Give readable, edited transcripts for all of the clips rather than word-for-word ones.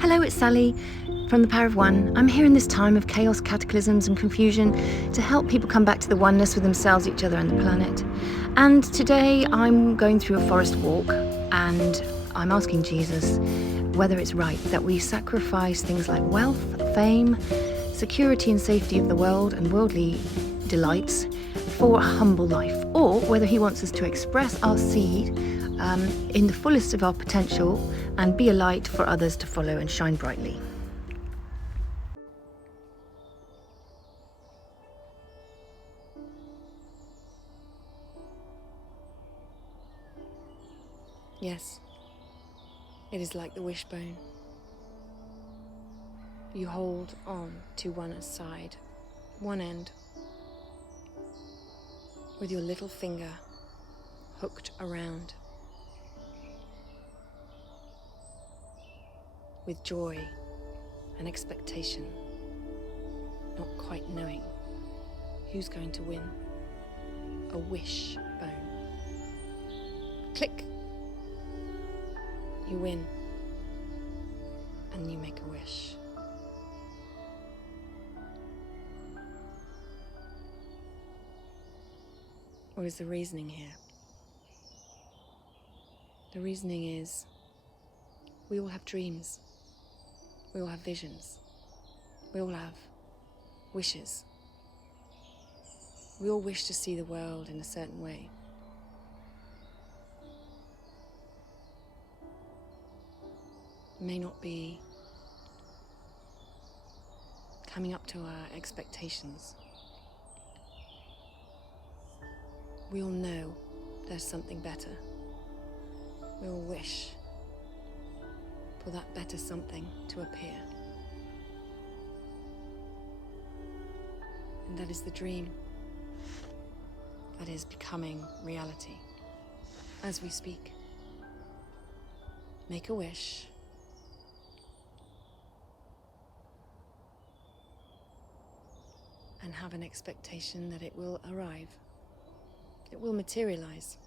Hello, it's Sally from The Power of One. I'm here in this time of chaos, cataclysms and confusion to help people come back to the oneness with themselves, each other and the planet. And today I'm going through a forest walk and I'm asking Jesus whether it's right that we sacrifice things like wealth, fame, security and safety of the world and worldly delights for a humble life, or whether he wants us to express our seed in the fullest of our potential and be a light for others to follow and shine brightly. Yes, it is like the wishbone. You hold on to one side, one end, with your little finger hooked around, with joy and expectation, not quite knowing who's going to win. A wishbone. Click! You win, and you make a wish. What is the reasoning here? The reasoning is we all have dreams, we all have visions, we all have wishes. We all wish to see the world in a certain way. It may not be coming up to our expectations. We all know there's something better. We all wish for that better something to appear. And that is the dream. That is becoming reality as we speak. Make a wish. And have an expectation that it will arrive. It will materialize.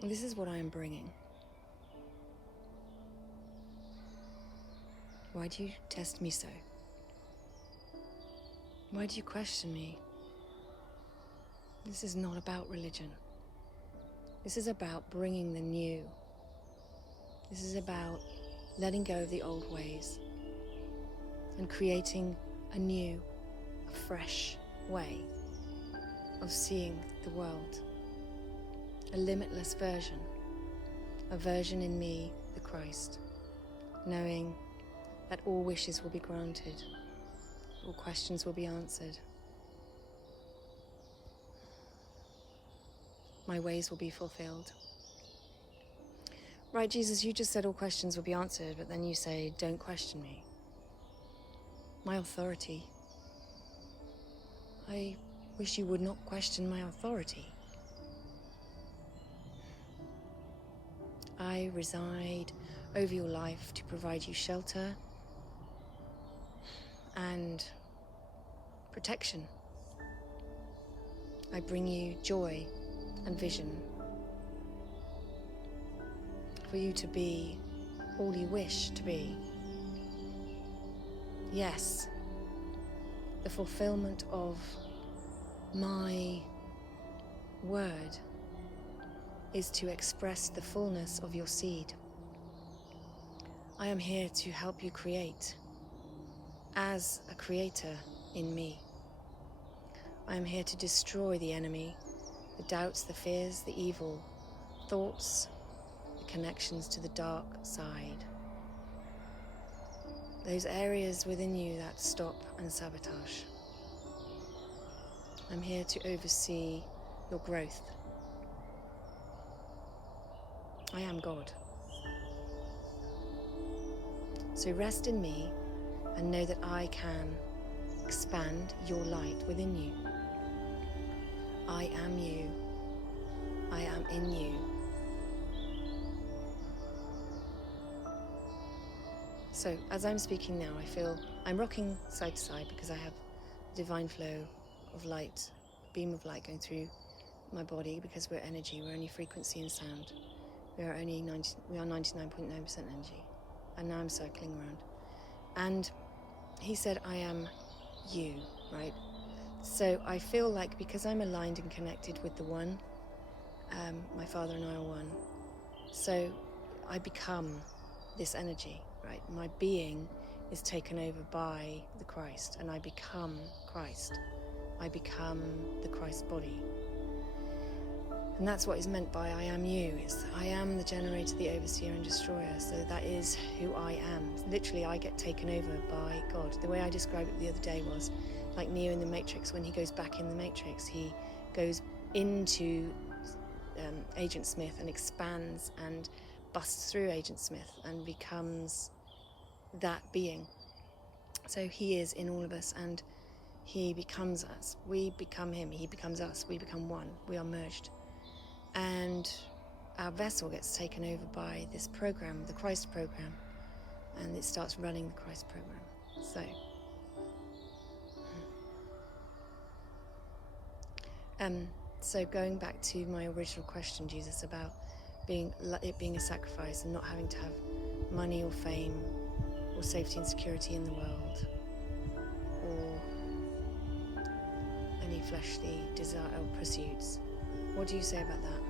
And this is what I am bringing. Why do you test me so? Why do you question me? This is not about religion. This is about bringing the new. This is about letting go of the old ways and creating a new, a fresh way of seeing the world. A limitless version, a version in me, the Christ, knowing that all wishes will be granted, all questions will be answered. My ways will be fulfilled. Right, Jesus, you just said all questions will be answered, but then you say, don't question me. My authority. I wish you would not question my authority. I reside over your life to provide you shelter and protection. I bring you joy and vision for you to be all you wish to be. Yes, the fulfillment of my word is to express the fullness of your seed. I am here to help you create as a creator in me. I am here to destroy the enemy, the doubts, the fears, the evil thoughts, the connections to the dark side. Those areas within you that stop and sabotage. I'm here to oversee your growth. I am God. So rest in me and know that I can expand your light within you. I am you. I am in you. So as I'm speaking now, I feel I'm rocking side to side because I have a divine flow of light, a beam of light going through my body, because we're energy, we're only frequency and sound. We are 99.9% energy. and now I'm circling around. And he said, I am you, right? So I feel like because I'm aligned and connected with the one, my father and I are one. So I become this energy, right? My being is taken over by the Christ, and I become Christ. I become the Christ body. And that's what is meant by I am you. It's I am the generator, the overseer and destroyer. So that is who I am. Literally, I get taken over by God. The way I described it the other day was like Neo in the Matrix. When he goes back in the Matrix, he goes into Agent Smith and expands and busts through Agent Smith and becomes that being. So he is in all of us, and he becomes us. We become him. He becomes us. We become one. We are merged. And our vessel gets taken over by this program, the Christ program, and it starts running the Christ program. So going back to my original question, Jesus, about it being a sacrifice and not having to have money or fame or safety and security in the world or any fleshly desire or pursuits. What do you say about that?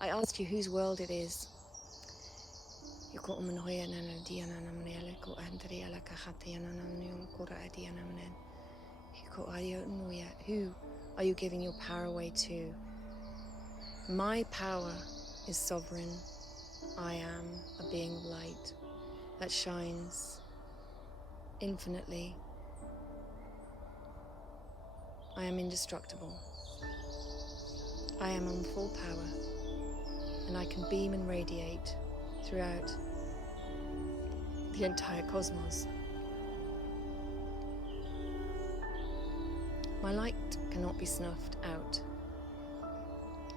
I ask you whose world it is. Who are you giving your power away to? My power is sovereign. I am a being of light that shines infinitely. I am indestructible. I am on full power, and I can beam and radiate throughout the entire cosmos. My light cannot be snuffed out.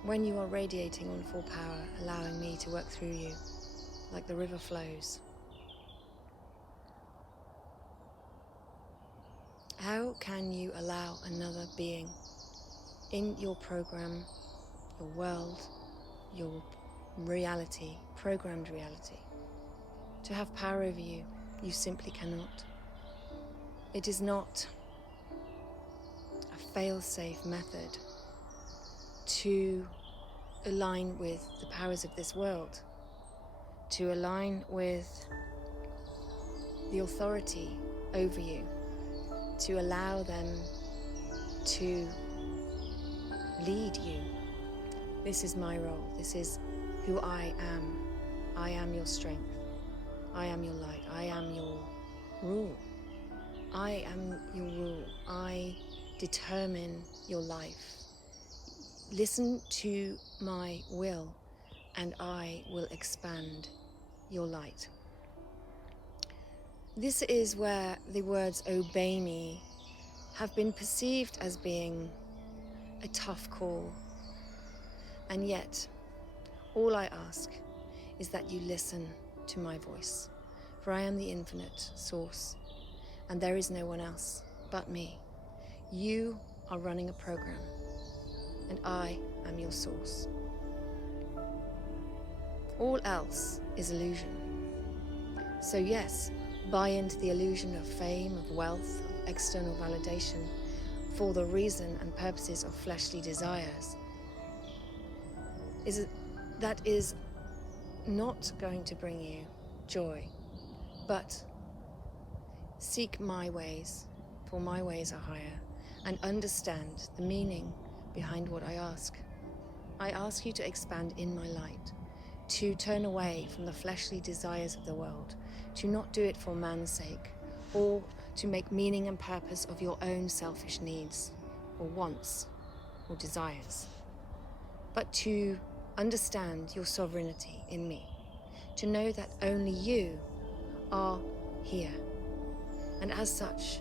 When you are radiating on full power, allowing me to work through you, like the river flows. How can you allow another being in your program, your world, your reality, programmed reality, to have power over you? You simply cannot. It is not a fail-safe method to align with the powers of this world, to align with the authority over you, to allow them to lead you. This is my role. This is who I am. I am your strength. I am your light. I am your rule. I am your rule. I determine your life. Listen to my will, and I will expand your light. This is where the words obey me have been perceived as being a tough call. And yet, all I ask is that you listen to my voice. For I am the infinite source, and there is no one else but me. You are running a program, and I am your source. All else is illusion. So yes, buy into the illusion of fame, of wealth, of external validation for the reason and purposes of fleshly desires. That is not going to bring you joy, but seek my ways, for my ways are higher, and understand the meaning behind what I ask. I ask you to expand in my light, to turn away from the fleshly desires of the world, to not do it for man's sake, or to make meaning and purpose of your own selfish needs, or wants, or desires, but to understand your sovereignty in me, to know that only you are here, and as such,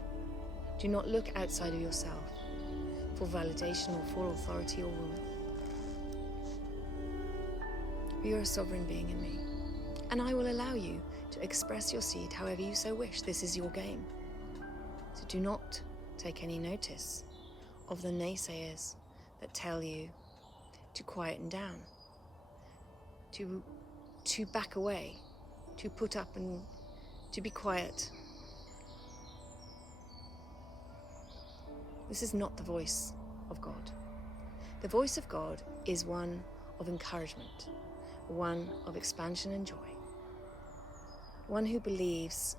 do not look outside of yourself for validation or for authority or rule. You are a sovereign being in me, and I will allow you to express your seed however you so wish. This is your game. So do not take any notice of the naysayers that tell you to quieten down, to back away, to put up and to be quiet. This is not the voice of God. The voice of God is one of encouragement, one of expansion and joy, one who believes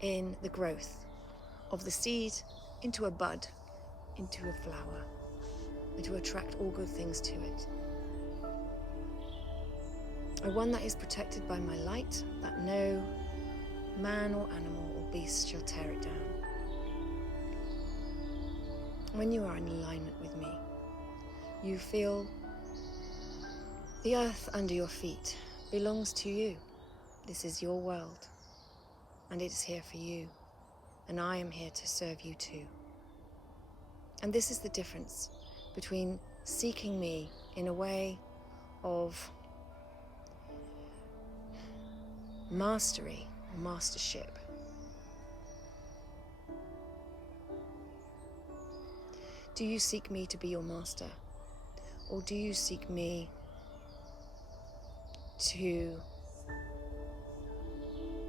in the growth of the seed into a bud, into a flower, and to attract all good things to it. A one that is protected by my light, that no man or animal or beast shall tear it down. When you are in alignment with me, you feel the earth under your feet belongs to you. This is your world, and it is here for you, and I am here to serve you too. And this is the difference between seeking me in a way of mastery or mastership. Do you seek me to be your master? Or do you seek me to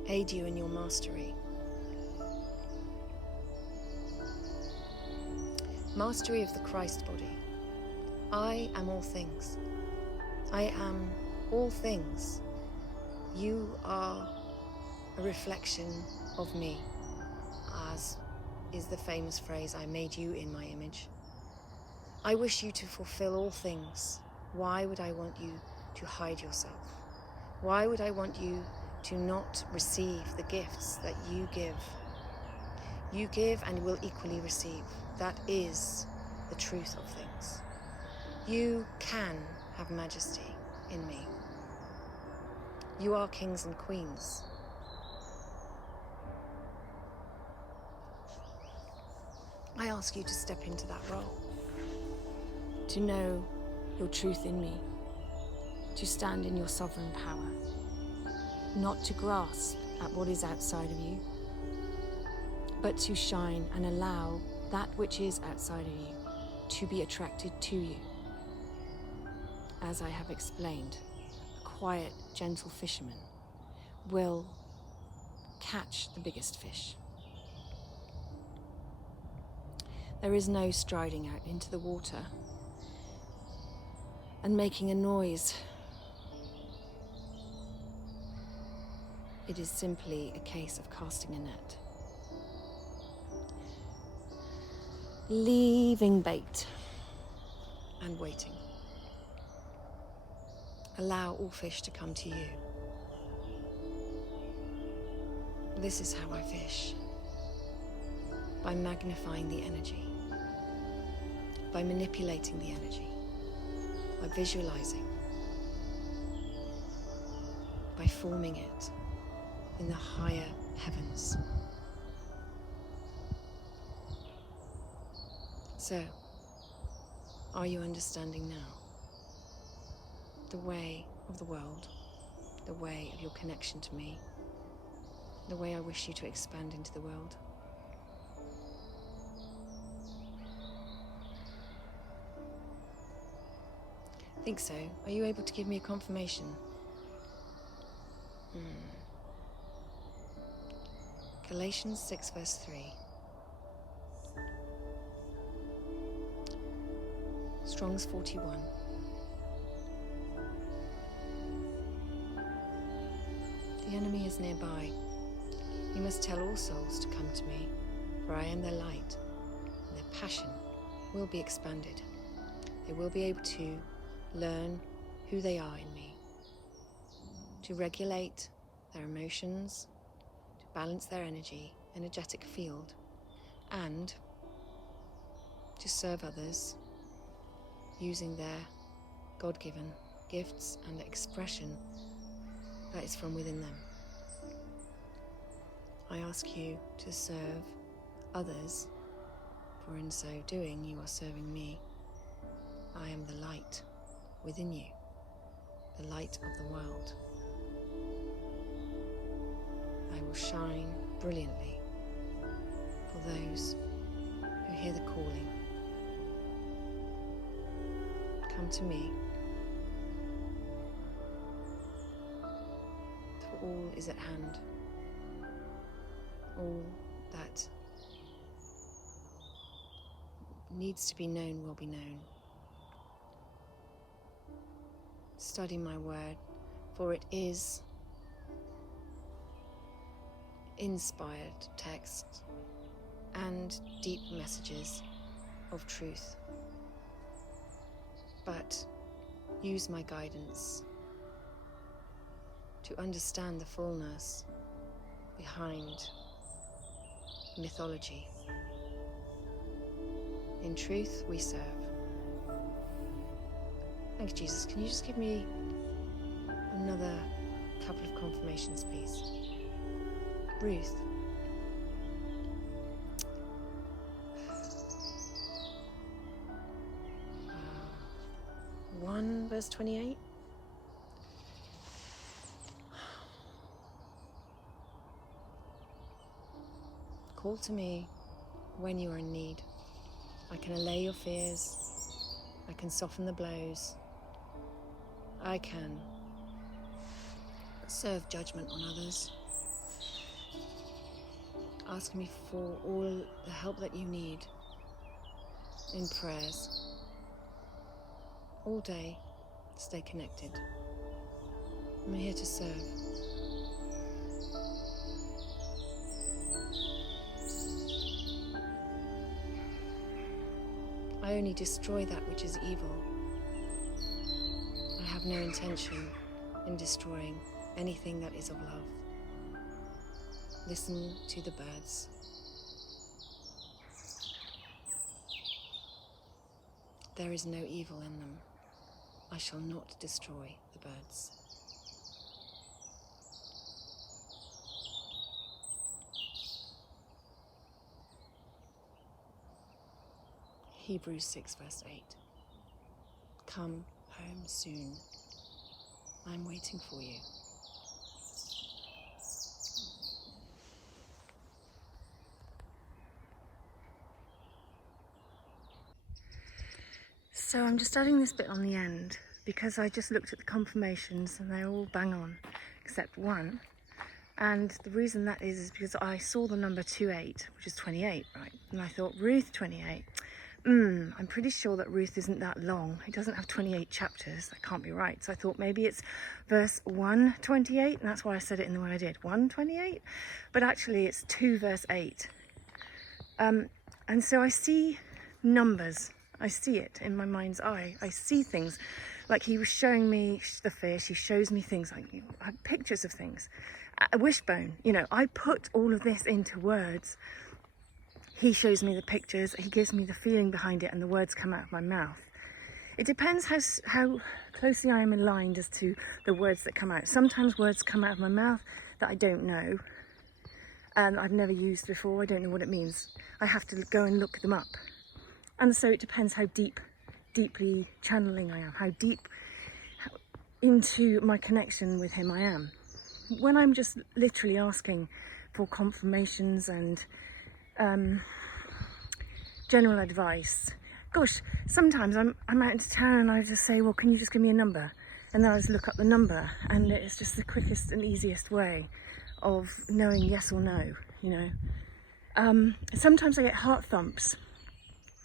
aid you in your mastery? Mastery of the Christ body. I am all things. I am all things. You are a reflection of me, as is the famous phrase, I made you in my image. I wish you to fulfill all things. Why would I want you to hide yourself? Why would I want you to not receive the gifts that you give? You give and will equally receive. That is the truth of things. You can have majesty in me. You are kings and queens. I ask you to step into that role, to know your truth in me, to stand in your sovereign power, not to grasp at what is outside of you, but to shine and allow that which is outside of you to be attracted to you. As I have explained, a quiet, gentle fisherman will catch the biggest fish. There is no striding out into the water and making a noise. It is simply a case of casting a net. Leaving bait and waiting. Allow all fish to come to you. This is how I fish. By magnifying the energy. By manipulating the energy. By visualizing. By forming it in the higher heavens. So, are you understanding now the way of the world, the way of your connection to me, the way I wish you to expand into the world? I think so. Are you able to give me a confirmation? Galatians 6 verse 3. Strong's 41. The enemy is nearby. You must tell all souls to come to me, for I am their light, and their passion will be expanded. They will be able to learn who they are in me, to regulate their emotions, to balance their energetic field, and to serve others using their God-given gifts and expression that is from within them. I ask you to serve others, for in so doing you are serving me. I am the light within you, the light of the world. I will shine brilliantly for those to me. For all is at hand. All that needs to be known will be known. Study my word, for it is inspired text and deep messages of truth. But use my guidance to understand the fullness behind mythology. In truth we serve. Thank you, Jesus. Can you just give me another couple of confirmations, please? Ruth. 1 verse 28. Call to me when you are in need. I can allay your fears. I can soften the blows. I can serve judgment on others. Ask me for all the help that you need in prayers. All day, stay connected. I'm here to serve. I only destroy that which is evil. I have no intention in destroying anything that is of love. Listen to the birds. There is no evil in them. I shall not destroy the birds. Hebrews 6 verse 8. Come home soon. I'm waiting for you. So I'm just adding this bit on the end because I just looked at the confirmations and they're all bang on except one. And the reason that is because I saw the number 28, which is 28, right? And I thought, Ruth 28. I'm pretty sure that Ruth isn't that long. It doesn't have 28 chapters. That can't be right. So I thought maybe it's verse 128, and that's why I said it in the way I did, 128. But actually it's 2 verse 8. And so I see numbers. I see it in my mind's eye. I see things like he was showing me the fish. He shows me things like pictures of things. A wishbone, I put all of this into words. He shows me the pictures, he gives me the feeling behind it, and the words come out of my mouth. It depends how closely I am aligned as to the words that come out. Sometimes words come out of my mouth that I don't know, and I've never used before. I don't know what it means. I have to go and look them up. And so it depends how deeply channeling I am, how deep into my connection with him I am. When I'm just literally asking for confirmations and general advice, gosh, sometimes I'm out into town and I just say, well, can you just give me a number? And then I just look up the number, and it's just the quickest and easiest way of knowing yes or no, Sometimes I get heart thumps,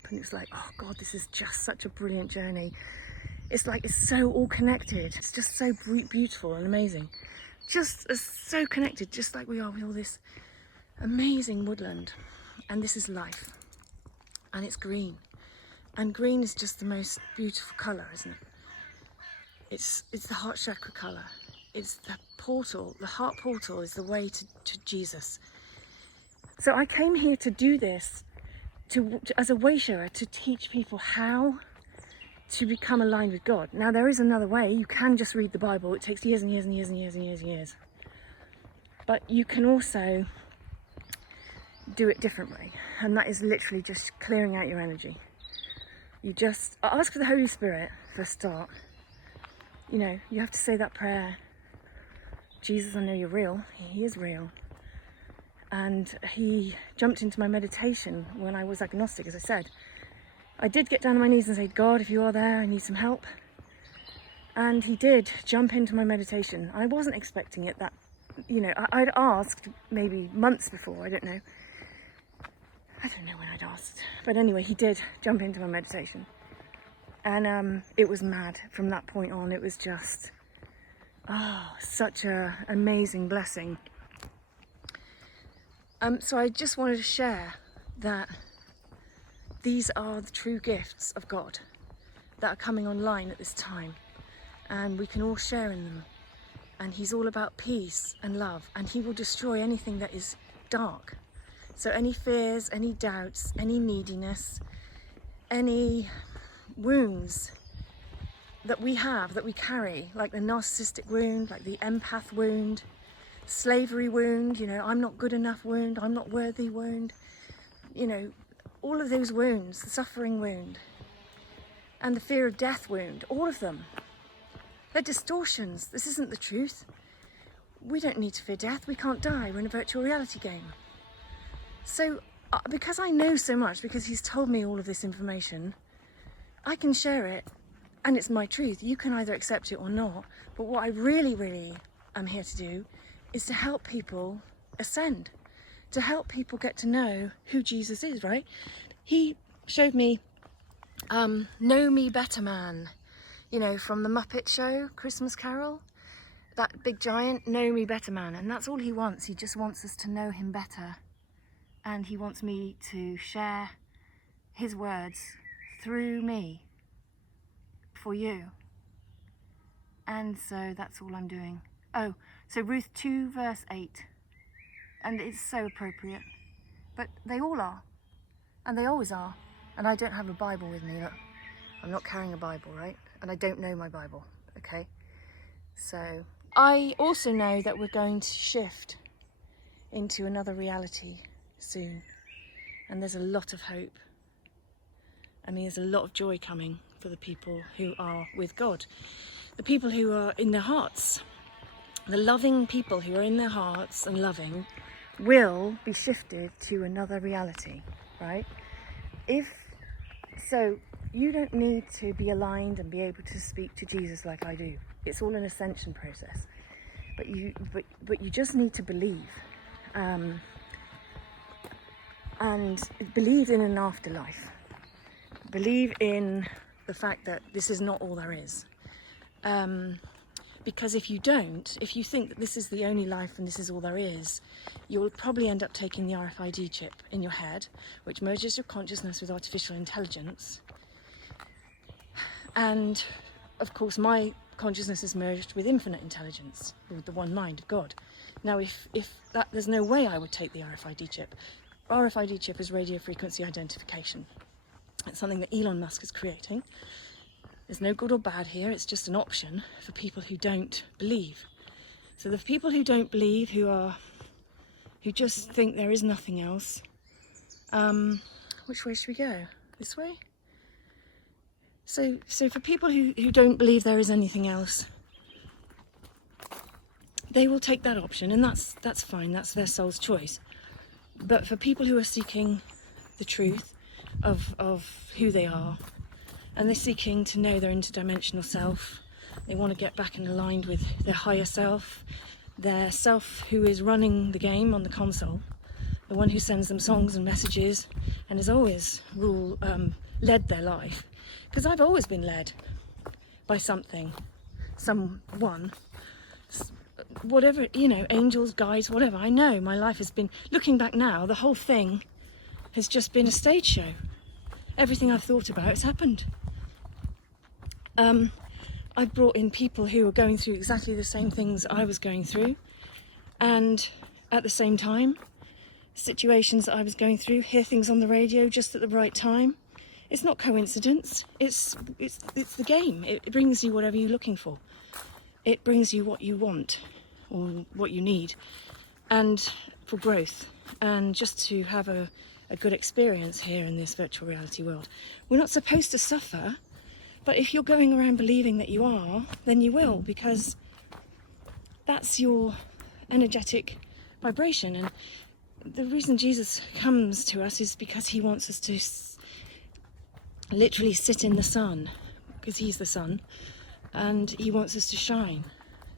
and it's like, oh God, this is just such a brilliant journey. It's like it's so all connected. It's just so beautiful and amazing. Just so connected, just like we are with all this amazing woodland. And this is life, and it's green, and green is just the most beautiful colour, isn't it? It's the heart chakra colour. It's the portal. The heart portal is the way to Jesus. So I came here to do this as a way shower, to teach people how to become aligned with God. Now there is another way. You can just read the Bible. It takes years and years and years and years and years and years. But you can also do it differently, and that is literally just clearing out your energy. You just ask for the Holy Spirit for a start. You have to say that prayer. Jesus, I know you're real. He is real. And he jumped into my meditation when I was agnostic, as I said. I did get down on my knees and say, God, if you are there, I need some help. And he did jump into my meditation. I wasn't expecting it that, I'd asked maybe months before, I don't know. I don't know when I'd asked. But anyway, he did jump into my meditation. And it was mad from that point on. It was just, such an amazing blessing. So I just wanted to share that these are the true gifts of God that are coming online at this time. And we can all share in them. And he's all about peace and love. And he will destroy anything that is dark. So any fears, any doubts, any neediness, any wounds that we have, that we carry, like the narcissistic wound, like the empath wound, slavery wound, I'm not good enough wound, I'm not worthy wound, all of those wounds, the suffering wound, and the fear of death wound, all of them, they're distortions. This isn't the truth. We don't need to fear death. We can't die. We're in a virtual reality game. So because I know so much, because he's told me all of this information, I can share it, and it's my truth. You can either accept it or not. But what I really, really am here to do is to help people ascend, to help people get to know who Jesus is, right? He showed me Know Me Better Man, from the Muppet Show, Christmas Carol, that big giant Know Me Better Man. And that's all he wants. He just wants us to know him better. And he wants me to share his words through me for you. And so that's all I'm doing. Oh, so Ruth 2 verse 8. And it's so appropriate. But they all are. And they always are. And I don't have a Bible with me. Look, I'm not carrying a Bible, right? And I don't know my Bible, okay? So I also know that we're going to shift into another reality soon. And there's a lot of hope. I mean, there's a lot of joy coming for the people who are with God. The people who are in their hearts. The loving people who are in their hearts and loving will be shifted to another reality, right? So you don't need to be aligned and be able to speak to Jesus like I do. It's all an ascension process. But you just need to believe. And believe in an afterlife. Believe in the fact that this is not all there is. Because if you don't, if you think that this is the only life and this is all there is, you'll probably end up taking the RFID chip in your head, which merges your consciousness with artificial intelligence. And of course, my consciousness is merged with infinite intelligence, with the one mind of God. Now, if that, there's no way I would take the RFID chip. RFID chip is radio frequency identification. It's something that Elon Musk is creating. There's no good or bad here, it's just an option for people who don't believe. So the people who don't believe, who just think there is nothing else, which way should we go? This way? So for people who don't believe there is anything else, they will take that option, and that's fine, that's their soul's choice. But for people who are seeking the truth of who they are, and they're seeking to know their interdimensional self, they want to get back and aligned with their higher self, their self who is running the game on the console, the one who sends them songs and messages and has always led their life. Because I've always been led by something, someone, whatever, angels, guides, whatever. I know my life has been, looking back now, the whole thing has just been a stage show. Everything I've thought about has happened. I've brought in people who are going through exactly the same things I was going through, and at the same time, situations that I was going through, hear things on the radio just at the right time. It's not coincidence, it's the game. It brings you whatever you're looking for. It brings you what you want, or what you need, and for growth, and just to have a good experience here in this virtual reality world. We're not supposed to suffer, but if you're going around believing that you are, then you will, because that's your energetic vibration. And the reason Jesus comes to us is because he wants us to literally sit in the sun, because he's the sun, and he wants us to shine.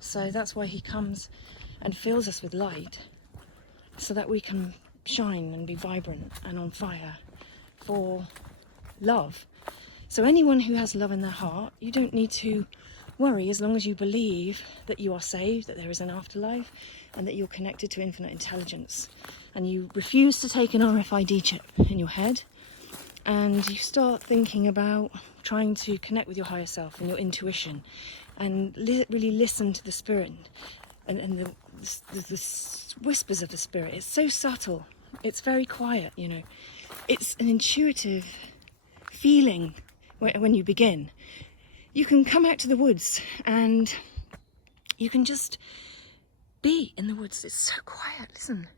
So that's why he comes and fills us with light, so that we can shine and be vibrant and on fire for love. So anyone who has love in their heart, you don't need to worry, as long as you believe that you are saved, that there is an afterlife, and that you're connected to infinite intelligence. And you refuse to take an RFID chip in your head, and you start thinking about trying to connect with your higher self and your intuition, and really listen to the spirit and the whispers of the spirit. It's so subtle, it's very quiet, you know. It's an intuitive feeling when you begin. You can come out to the woods and you can just be in the woods. It's so quiet, listen.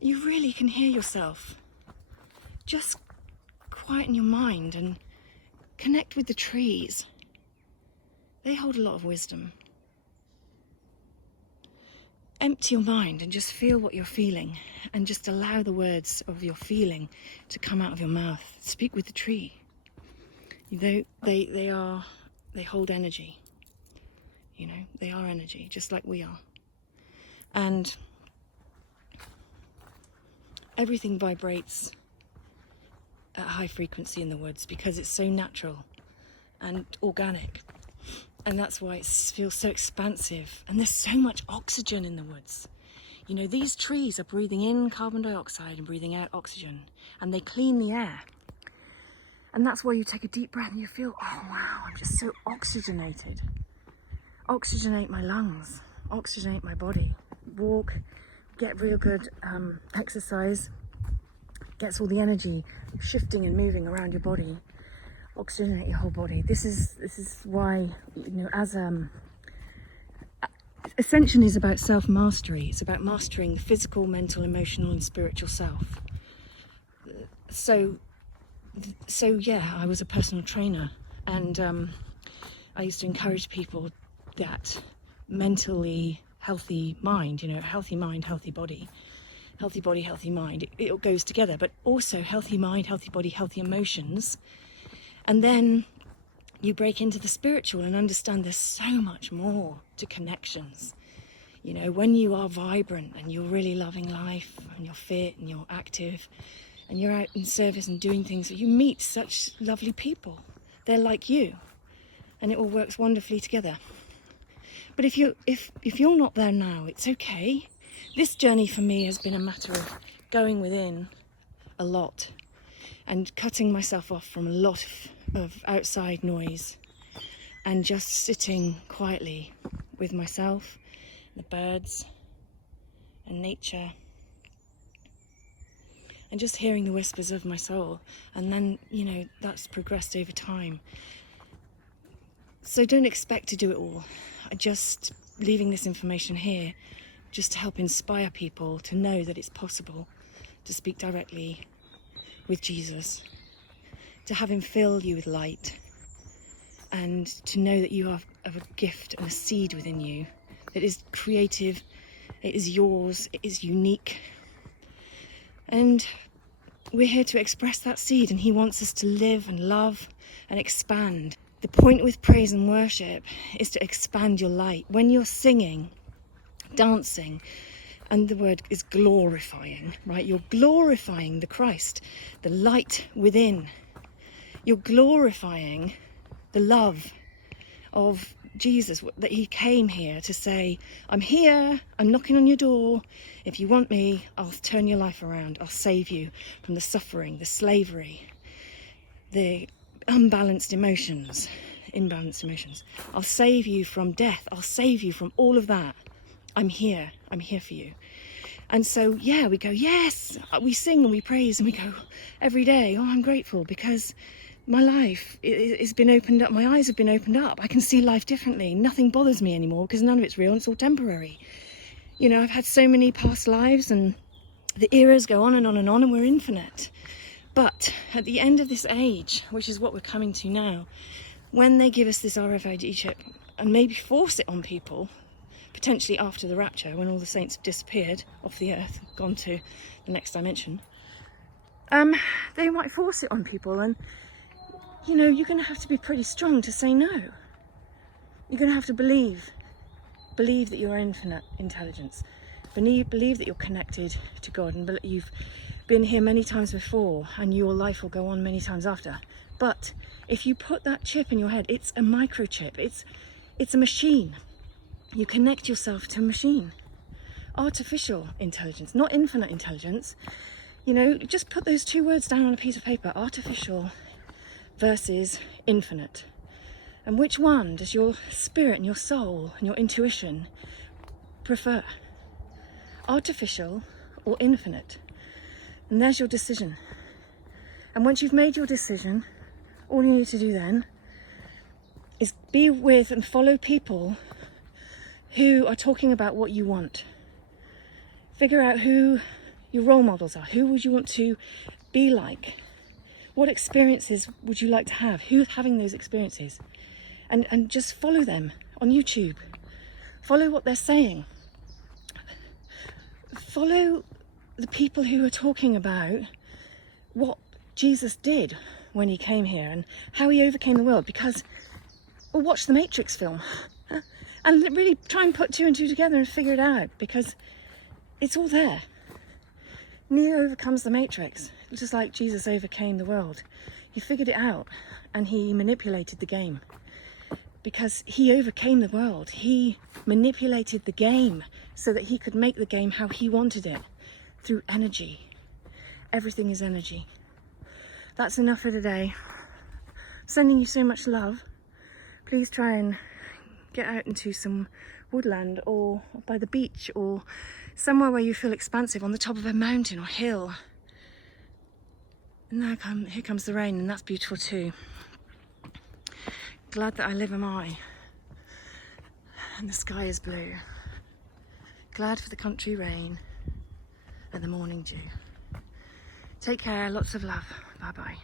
You really can hear yourself. Just quieten your mind and connect with the trees. They hold a lot of wisdom. Empty your mind and just feel what you're feeling, and just allow the words of your feeling to come out of your mouth. Speak with the tree. They hold energy. You know, they are energy, just like we are. And everything vibrates at high frequency in the woods because it's so natural and organic. And that's why it feels so expansive. And there's so much oxygen in the woods. You know, these trees are breathing in carbon dioxide and breathing out oxygen. And they clean the air. And that's why you take a deep breath and you feel, oh wow, I'm just so oxygenated. Oxygenate my lungs. Oxygenate my body. Walk, get real good exercise. Gets all the energy shifting and moving around your body. Oxygenate your whole body. This is why, you know, as Ascension is about self-mastery. It's about mastering the physical, mental, emotional and spiritual self. So yeah, I was a personal trainer, and I used to encourage people that mentally healthy mind, you know, healthy mind, healthy body. Healthy body, healthy mind. It all goes together, but also healthy mind, healthy body, healthy emotions. And then you break into the spiritual and understand there's so much more to connections. You know, when you are vibrant and you're really loving life and you're fit and you're active and you're out in service and doing things, you meet such lovely people. They're like you, and it all works wonderfully together. But if you're not there now, it's okay. This journey for me has been a matter of going within a lot and cutting myself off from a lot of outside noise and just sitting quietly with myself, the birds and nature, and just hearing the whispers of my soul. And then, you know, that's progressed over time. So don't expect to do it all. I'm just leaving this information here just to help inspire people to know that it's possible to speak directly with Jesus, to have him fill you with light, and to know that you have a gift and a seed within you that is creative, it is yours, it is unique. And we're here to express that seed, and he wants us to live and love and expand. The point with praise and worship is to expand your light. When you're singing, dancing, and the word is glorifying, right? You're glorifying the Christ, the light within. You're glorifying the love of Jesus, that he came here to say, I'm here, I'm knocking on your door. If you want me, I'll turn your life around. I'll save you from the suffering, the slavery, the imbalanced emotions. I'll save you from death. I'll save you from all of that. I'm here for you. And so, yeah, we go, yes, we sing and we praise and we go every day, oh, I'm grateful because my life has been opened up. My eyes have been opened up. I can see life differently. Nothing bothers me anymore because none of it's real and it's all temporary. You know, I've had so many past lives and the eras go on and on and on, and we're infinite. But at the end of this age, which is what we're coming to now, when they give us this RFID chip and maybe force it on people, potentially after the rapture, when all the saints have disappeared off the earth, gone to the next dimension, they might force it on people, and you know, you're going to have to be pretty strong to say no. You're going to have to believe that you're infinite intelligence, believe that you're connected to God, and you've been here many times before, and your life will go on many times after. But if you put that chip in your head, it's a microchip, it's a machine. You connect yourself to a machine. Artificial intelligence, not infinite intelligence. You know, just put those two words down on a piece of paper: artificial versus infinite. And which one does your spirit and your soul and your intuition prefer? Artificial or infinite? And there's your decision. And once you've made your decision, all you need to do then is be with and follow people who are talking about what you want. Figure out who your role models are. Who would you want to be like? What experiences would you like to have? Who's having those experiences? And just follow them on YouTube. Follow what they're saying. Follow the people who are talking about what Jesus did when he came here and how he overcame the world. Because, well, watch the Matrix film and really try and put two and two together and figure it out, because it's all there. Neo overcomes the Matrix, just like Jesus overcame the world. He figured it out and he manipulated the game. Because he overcame the world, he manipulated the game so that he could make the game how he wanted it, through energy. Everything is energy. That's enough for today. Sending you so much love. Please try and get out into some woodland or by the beach or somewhere where you feel expansive, on the top of a mountain or hill. And here comes the rain, and that's beautiful too. Glad that I live am I, and the sky is blue. Glad for the country rain and the morning dew. Take care, lots of love. Bye bye.